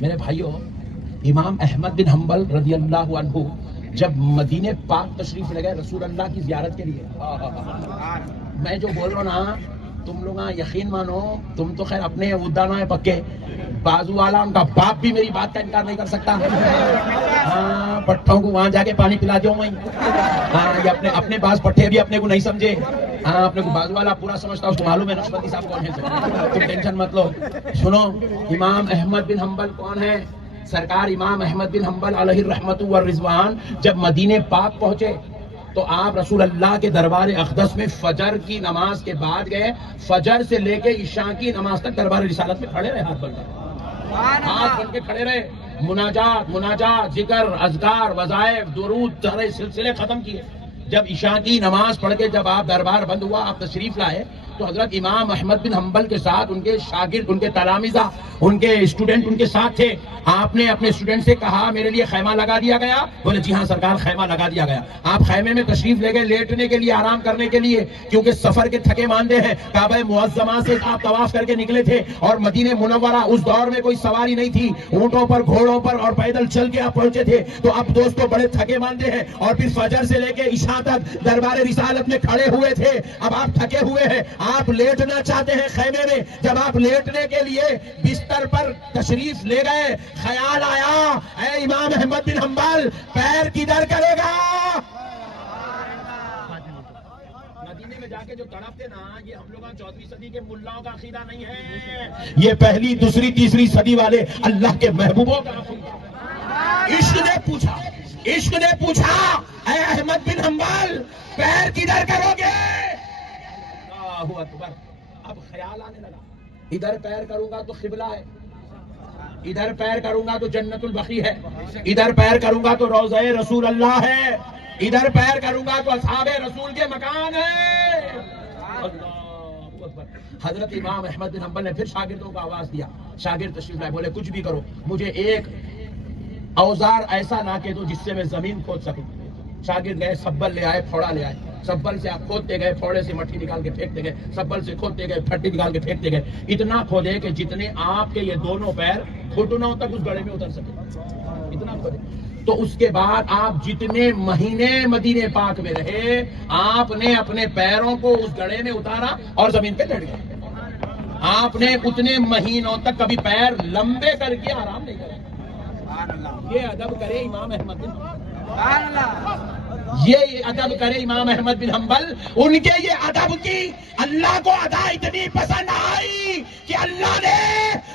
میرے بھائیوں، امام احمد بن حنبل رضی اللہ عنہ جب مدینے پاک تشریف لے گئے رسول اللہ کی زیارت کے لیے، میں جو بول رہا ہوں نا، تم لوگ یقین مانو، تم تو خیر اپنے ادانا ہے پکے، بازو والا ان کا باپ بھی میری بات کا انکار نہیں کر سکتا. ہاں، پٹھوں کو وہاں جا کے پانی پلا دوں میں. ہاں، یہ اپنے باز پٹھے بھی اپنے کو نہیں سمجھے. ہاں، اپنے کو بازو والا پورا سمجھتا، اس کو معلوم ہے نقشبندی صاحب کون ہے. تم ٹینشن مت لو. سنو، امام احمد بن حنبل کون ہے؟ سرکار امام احمد بن حنبل علیہ الرحمت والرضوان جب مدینے پاک پہنچے تو آپ رسول اللہ کے دربار اقدس میں فجر کی نماز کے بعد گئے. فجر سے لے کے عشاء کی نماز تک دربار رسالت میں کھڑے رہے، ہاتھ بن کے کھڑے رہے. مناجات ذکر اذکار وظائف درود سارے سلسلے ختم کیے. جب عشاء کی نماز پڑھ کے جب آپ دربار بند ہوا، آپ تشریف لائے تو حضرت امام احمد بن حنبل کے ساتھ ان کے شاگرد، ان کے تلامذہ، ان کے اسٹوڈنٹ ان کے ساتھ تھے. آپ نے اپنے اسٹوڈنٹ سے کہا میرے لیے خیمہ لگا دیا گیا؟ بولے جی ہاں سرکار، خیمہ لگا دیا گیا. آپ خیمے میں تشریف لے گئے لیٹنے کے لیے، آرام کرنے کے لیے، کیونکہ سفر کے تھکے ماندے ہیں. کعبہ معظمہ سے آپ طواف کر کے نکلے تھے اور مدینہ منورہ اس دور میں کوئی سواری نہیں تھی، اونٹوں پر گھوڑوں پر اور پیدل چل کے آپ پہنچے تھے. تو اب دوستوں بڑے تھکے ماندے ہیں اور پھر فجر سے لے کے عشاء تک دربار رسالت میں کھڑے ہوئے تھے. اب آپ تھکے ہوئے ہیں، آپ لیٹنا چاہتے ہیں خیمے میں. جب آپ لیٹنے کے لیے بستر پر تشریف لے گئے، خیال آیا اے امام احمد بن حنبل، پیر کدھر کرے گا؟ مدینے میں جا کے جو تڑپتے نا، یہ ہم لوگ 14ویں صدی کے ملاؤں کا عقیدہ نہیں ہے، یہ پہلی دوسری تیسری صدی والے اللہ کے محبوبوں کا عقیدہ. عشق نے پوچھا اے احمد بن حنبل، پیر کدھر کرو گے؟ اللہ اکبر. اب خیال آنے لگا، ادھر پیر کروں گا تو قبلہ ہے، ادھر پیر کروں گا تو جنت البقیع ہے، ادھر پیر کروں گا تو روضہ رسول اللہ ہے، ادھر پیر کروں گا تو اصحاب رسول کے مکان ہے. اللہ اکبر. حضرت امام احمد بن حنبل نے پھر شاگردوں کو آواز دیا. شاگرد تشریف لائے، بولے کچھ بھی کرو، مجھے ایک اوزار ایسا لا کے دو جس سے میں زمین کھود سکوں. شاگرد گئے، سبل لے آئے، پھوڑا لے آئے. سبل سے آپ کھودتے گئے، پھوڑے سے مٹی نکال کے پھینکتے گئے، سبل سے کھودتے گئے، پھٹی نکال کے پھینکتے گئے. اتنا کھودے کہ جتنے آپ کے یہ دونوں پیر گھٹنوں تک اس گڑھے میں اتر سکے، اتنا کھودے. تو اس کے بعد آپ جتنے مہینے مدینے پاک میں رہے، آپ نے اپنے پیروں کو اس گڑھے میں اتارا اور زمین پہ لیٹ گئے. آپ نے اتنے مہینوں تک کبھی پیر لمبے کر کے آرام نہیں کرا. یہ ادب کرے امام احمد بن حنبل، یہ ادب کرے امام احمد بن حنبل. ان کے یہ ادب کی اللہ کو ادا اتنی پسند آئی کہ اللہ نے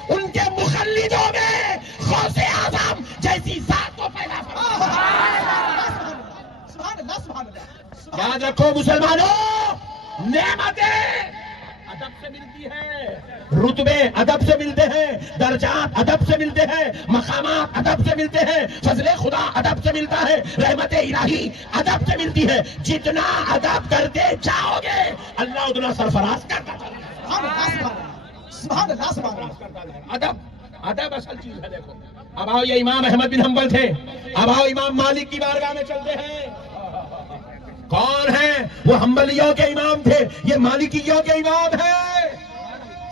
ان کے مخلدوں میں غوث اعظم جیسی ذات کو پیدا فرمایا. یاد رکھو مسلمانوں، نعمتیں ادب سے ملتی ہے، رتبے ادب سے ملتے ہیں، درجات ادب سے ملتے ہیں، مقامات ادب سے ملتے ہیں، فضل خدا ادب سے ملتا ہے، رحمت الہی ادب سے ملتی ہے. جتنا ادب کرتے جاؤ گے اللہ اتنا سرفراز کرتا جائے. ادب اصل چیز ہے. دیکھو اب آؤ، یہ امام احمد بن حنبل تھے. اب آؤ امام مالک کی بارگاہ میں چلتے ہیں. کون ہیں وہ؟ حنبلیوں کے امام تھے، یہ مالکیوں کے امام ہیں.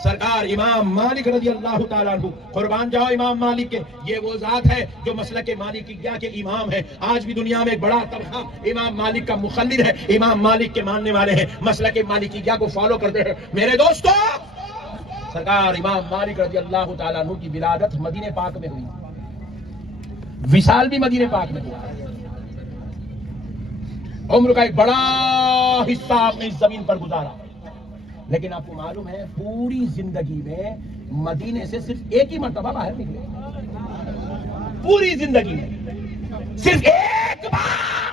سرکار امام مالک رضی اللہ تعالیٰ عنہ، قربان جاؤ امام مالک کے. یہ وہ ذات ہے جو مسلک مالکیہ کے امام ہے. آج بھی دنیا میں ایک بڑا طبقہ امام مالک کا مخلد ہے، امام مالک کے ماننے والے ہیں، مسلک مالکیہ کو فالو کرتے ہیں. میرے دوستو، سرکار امام مالک رضی اللہ تعالیٰ عنہ کی ولادت مدینہ پاک میں ہوئی، وصال بھی مدینہ پاک میں ہوا. عمر کا ایک بڑا حصہ آپ نے اس زمین پر گزارا، لیکن آپ کو معلوم ہے پوری زندگی میں مدینے سے صرف ایک ہی مرتبہ باہر نکلے. پوری زندگی میں صرف ایک بار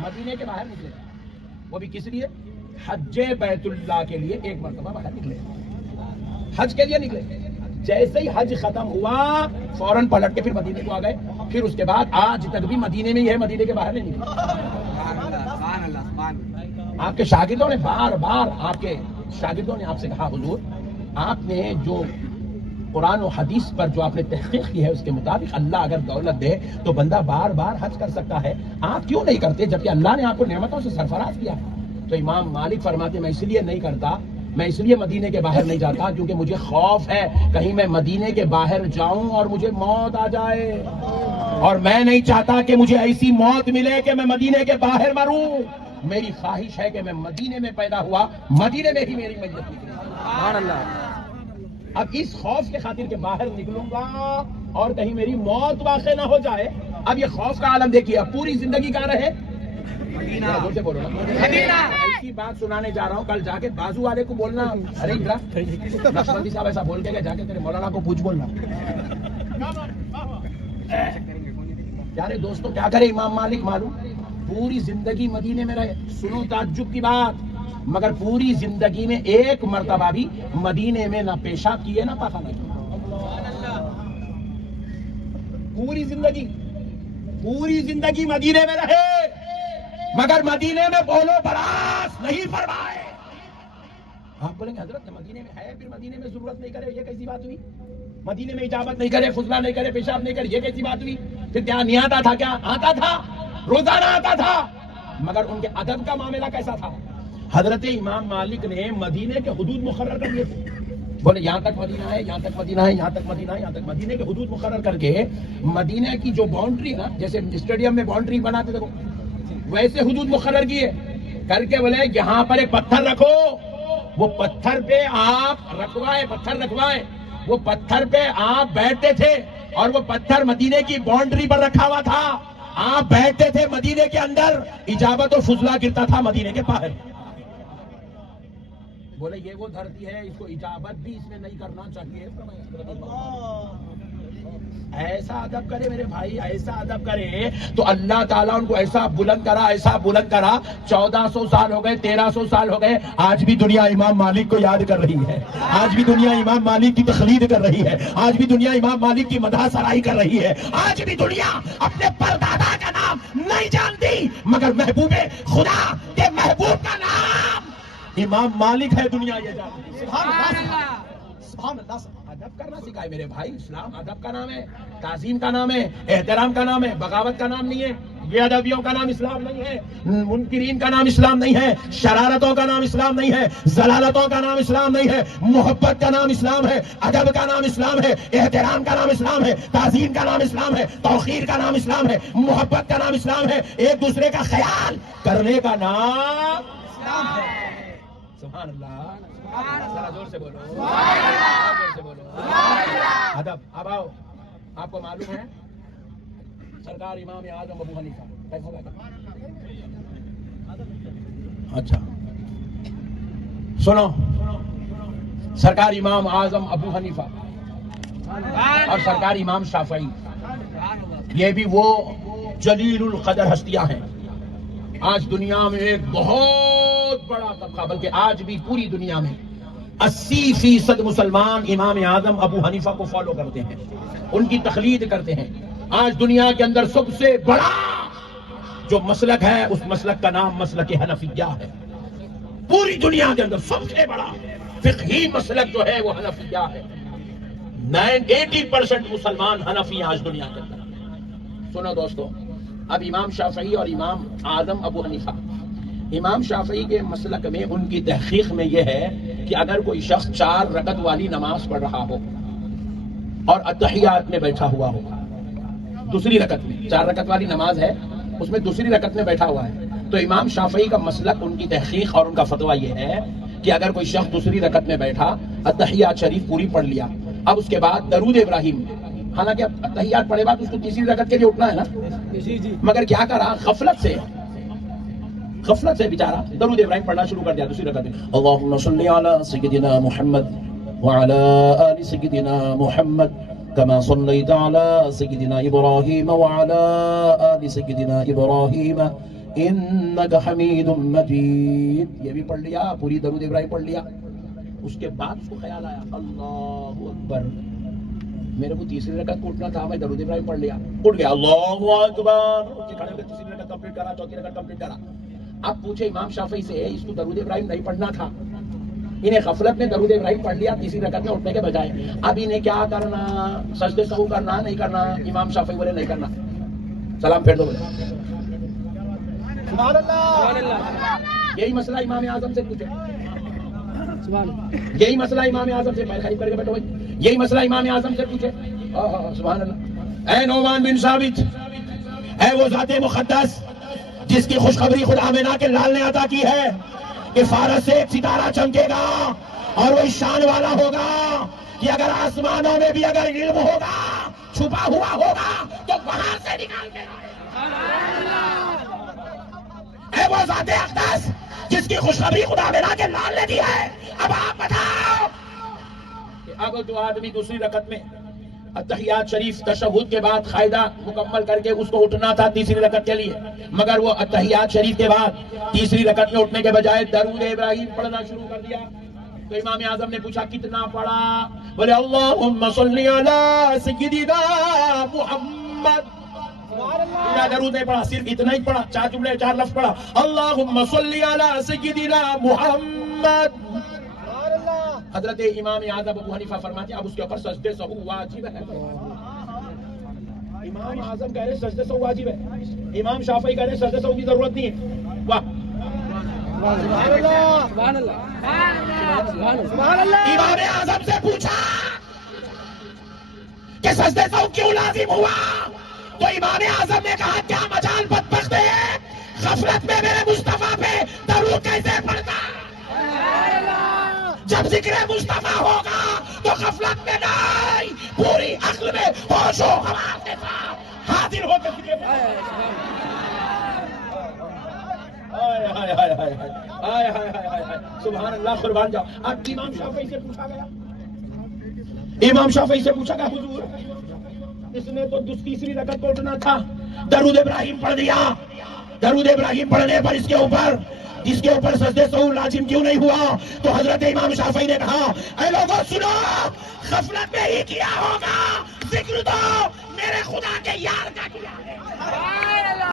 مدینے کے باہر نکلے، وہ بھی کس لیے؟ حج بیت اللہ کے لیے ایک مرتبہ باہر نکلے، حج کے لیے نکلے. جیسے ہی حج ختم ہوا فوراً پلٹ کے پھر مدینے کو آ گئے. پھر اس کے بعد آج تک بھی مدینے میں یہ ہے، مدینے کے باہر نہیں نکلے. آپ کے شاگردوں نے بار بار آپ سے کہا حضور، آپ نے جو قرآن و حدیث پر جو آپ نے تحقیق کی ہے اس کے مطابق اللہ اگر دولت دے تو بندہ بار بار حج کر سکتا ہے، آپ کیوں نہیں کرتے جبکہ اللہ نے آپ کو نعمتوں سے سرفراز کیا؟ تو امام مالک فرماتے میں اس لیے نہیں کرتا میں اس لیے مدینے کے باہر نہیں جاتا کیونکہ مجھے خوف ہے کہیں میں مدینے کے باہر جاؤں اور مجھے موت آ جائے، اور میں نہیں چاہتا کہ مجھے ایسی موت ملے کہ میں مدینے کے باہر مروں۔ میری خواہش ہے کہ میں مدینے میں پیدا ہوا، مدینے میں ہی میری میت نکلی۔ سبحان اللہ۔ اب اس خوف کے خاطر کہ باہر نکلوں گا اور کہیں میری موت واقع نہ ہو جائے، اب یہ خوف کا عالم دیکھیے، اب پوری زندگی کہاں رہے؟ مدینہ۔ زور سے بولو نا، مدینہ۔ ایسی بات سنانے جا رہا ہوں، کل جا کے بازو والے کو بولنا، ارے اندرا نقشبندی صاحب ایسا بول کے جا کے تیرے مولانا کو پوچھ بولنا۔ پیارے دوستو، کیا کرے امام مالک معلوم؟ پوری زندگی مدینے میں رہے، سنو تعجب کی بات، مگر پوری زندگی میں ایک مرتبہ بھی مدینے میں نہ پیشاب کیے نہ پاخانہ کیے۔ پوری زندگی مدینے میں رہے، مگر مدینے میں بولو براس نہیں فرمائے۔ آپ بولیں گے حضرت مدینے میں ہے، پھر مدینے میں ضرورت نہیں کرے، یہ کیسی بات ہوئی؟ مدینے میں اجابت نہیں کرے، فضلہ نہیں کرے، پیشاب نہیں کرے، یہ کیسی بات ہوئی؟ پھر کیا نہیں آتا تھا؟ کیا آتا تھا، روزانہ آتا تھا، مگر ان کے ادب کا معاملہ کیسا تھا؟ حضرت امام مالک نے مدینے کے حدود مقرر کر دیے تھے، بولے یہاں تک مدینہ ہے، یہاں تک مدینہ ہے، یہاں تک مدینہ ہے، یہاں تک مدینے کے حدود مقرر کر کے مدینہ کی جو باؤنڈری نا، جیسے اسٹیڈیم میں باؤنڈری بناتے تھے ویسے حدود مقرر کیے، کر کے بولے یہاں پر ایک پتھر رکھو، وہ پتھر پہ آپ رکھوائے، وہ پتھر پہ آپ بیٹھتے تھے، اور وہ پتھر مدینے کی باؤنڈری پر رکھا ہوا تھا، آپ بیٹھتے تھے مدینے کے اندر، اجابت اور فضلہ گرتا تھا مدینے کے باہر۔ بولے یہ وہ دھرتی ہے، اس کو اجابت بھی اس میں نہیں کرنا چاہیے۔ ایسا ادب کرے میرے بھائی، ایسا ادب کرے تو اللہ تعالیٰ ان کو ایسا بلند کرا، 1400 سال ہو گئے، 1300 سال ہو گئے، آج بھی دنیا امام مالک کو یاد کر رہی ہے، آج بھی دنیا امام مالک کی تقلید کر رہی ہے، آج بھی دنیا امام مالک کی مدح سرائی کر رہی ہے، آج بھی دنیا اپنے پردادا کا نام نہیں جانتی، مگر محبوب خدا کے محبوب کا نام امام مالک ہے، دنیا یہ جانتی۔ سبحان اللہ، سبحان اللہ۔ ادب کرنا سکھائے میرے بھائی، اسلام ادب کا نام ہے، تعظیم کا نام ہے، احترام کا نام ہے، بغاوت کا نام نہیں ہے، بے ادبیوں کا نام اسلام نہیں ہے، منکرین کا نام اسلام نہیں ہے، شرارتوں کا نام اسلام نہیں ہے، ضلالتوں کا نام اسلام نہیں ہے، محبت کا نام اسلام ہے، ادب کا نام اسلام ہے، احترام کا نام اسلام ہے، تعظیم کا نام اسلام ہے، توقیر کا نام اسلام ہے، محبت کا نام اسلام ہے، ایک دوسرے کا خیال کرنے کا نام اسلام ہے۔ سبحان اللہ، ذرا زور سے بولو، زور سے بولو، ادب۔ اب آؤ، آپ کو معلوم ہے سرکار امام اعظم ابو حنیفہ کیسا لگا؟ اچھا سنو، سرکار امام اعظم ابو حنیفہ اور سرکار امام شافعی، یہ بھی وہ جلیل القدر ہستیاں ہیں۔ آج دنیا میں ایک بہت بڑا طبقہ، بلکہ آج بھی پوری دنیا میں 80% مسلمان امام اعظم ابو حنیفہ کو فالو کرتے ہیں، ان کی تقلید کرتے ہیں۔ آج دنیا کے اندر سب سے بڑا جو مسلک ہے، اس مسلک کا نام مسلک حنفیہ ہے۔ پوری دنیا کے اندر سب سے بڑا فقہی مسلک جو ہے وہ حنفیہ ہے۔ 80% مسلمان حنفی ہیں آج دنیا کے اندر۔ سنو دوستو، اب امام شافعی اور امام اعظم ابو حنیفہ، امام شافعی کے مسلک میں ان کی تحقیق میں یہ ہے کہ اگر کوئی شخص 4 رکعت والی نماز پڑھ رہا ہو اور اتحیات میں بیٹھا ہوا ہو، دوسری رکعت میں 4 رکعت والی نماز ہے، اس میں دوسری رکعت میں بیٹھا ہوا ہے، تو امام شافعی کا مسلک، ان کی تحقیق اور ان کا فتویٰ یہ ہے کہ اگر کوئی شخص دوسری رکعت میں بیٹھا، اتحیات شریف پوری پڑھ لیا، اب اس کے بعد درود ابراہیم، حالانکہ اتحیات پڑھے بعد اس کو تیسری رکعت کے لیے اٹھنا ہے نا، مگر کیا کرا، غفلت سے بیچارہ درود ابراہیم پڑھنا شروع کر دیا دوسری رکعت میں، اللہم صلی علی سیدنا محمد وعلی آل سیدنا محمد کما صلیت علی سیدنا ابراہیم وعلی آل سیدنا ابراہیم انک حمید مجید، یہ بھی پڑھ لیا، پوری درود ابراہیم پڑھ لیا۔ اس کے بعد اس کو خیال آیا، اللہ اکبر، میرے کو تیسری رکعت کو اٹھنا تھا، میں درود ابراہیم پڑھ لیا، اٹھ گیا، اللہ اکبر، اٹھ کے کھڑے ہو کے تیسری رکعت کمپلیٹ کرا، چوتھی رکعت کمپلیٹ کرا۔ اب پوچھے امام شافعی سے، اس کو درود ابراہیم نہیں پڑھنا تھا، انہیں غفلت میں درود ابراہیم پڑھ لیا تیسری رکعت میں اٹھنے کے بجائے، اب انہیں کیا کرنا، سجدے سہو کرنا نہیں کرنا؟ امام شافعی بولے نہیں کرنا، سلام پھیر دو بولے۔ سبحان اللہ، یہی مسئلہ امام اعظم سے پوچھے، یہی مسئلہ امام اعظم سے خرید کر کے بیٹھو بھائی، یہی مسئلہ امام اعظم سے پوچھے. سبحان اللہ. اے نعمان بن ثابت، اے وہ ذات مقدس جس کی خوشخبری خود آمنہ کے لال نے عطا کی ہے کہ فارس سے ایک ستارہ چمکے گا اور وہ اس شان والا ہوگا کہ اگر آسمانوں میں بھی اگر علم ہوگا چھپا ہوا ہوگا تو وہاں سے نکال کے اے وہ ذات اقدس جس کی خوشخبری خدا آمنہ کے لال نے دی ہے. اب آپ بتاؤ کہ اب جو آدمی دوسری رکعت میں اتحیات شریف تشہد کے بعد قاعدہ مکمل کر کے اس کو اٹھنا تھا تیسری رکعت کے لیے، مگر وہ اتحیات شریف کے بعد تیسری رکعت میں اٹھنے کے بجائے درود ابراہیم پڑھنا شروع کر دیا. تو امام اعظم نے پوچھا کتنا پڑھا؟ بولے اللہم صلی علی سیدنا محمد. پورا درود نہیں پڑھا، صرف اتنا ہی پڑھا، 4 جملے 4 لفظ پڑھا، اللہم صلی علی سیدنا محمد. حضرت امام اعظم ابو حنیفہ فرماتے ہیں اب اس کے اوپر سجدے سہو واجب ہے. امام اعظم کہہ رہے سجدے سہو واجب ہے، امام شافعی کہہ رہے سجدے سہو کی ضرورت نہیں ہے. واہ سبحان اللہ. امام اعظم سے پوچھا کہ سجدے سہو کیوں لازم ہوا؟ تو امام اعظم نے کہا کیا مجال بدبخت ہے، غفلت میں میرے مصطفیٰ پہ درود کیسے پڑھتا؟ جب ذکر مصطفیٰ ہوگا تو غفلت میں نہیں، پوری عقل میں ہوش و حواس کے ساتھ حاضر ہو کے ذکر سبحان اللہ. قربان جاؤ. اب امام شافعی سے پوچھا گیا، امام شافعی سے پوچھا گیا حضور اس نے تو تیسری رکعت کو اٹھنا تھا، درود ابراہیم پڑھ دیا، درود ابراہیم پڑھنے پر اس کے اوپر سجدے سہو لازم کیوں نہیں ہوا؟ تو حضرت امام شافعی نے کہا اے لوگوں سنو، غفلت میں ہی کیا ہوگا، ذکر تو میرے خدا کے یار کا کیا ہے.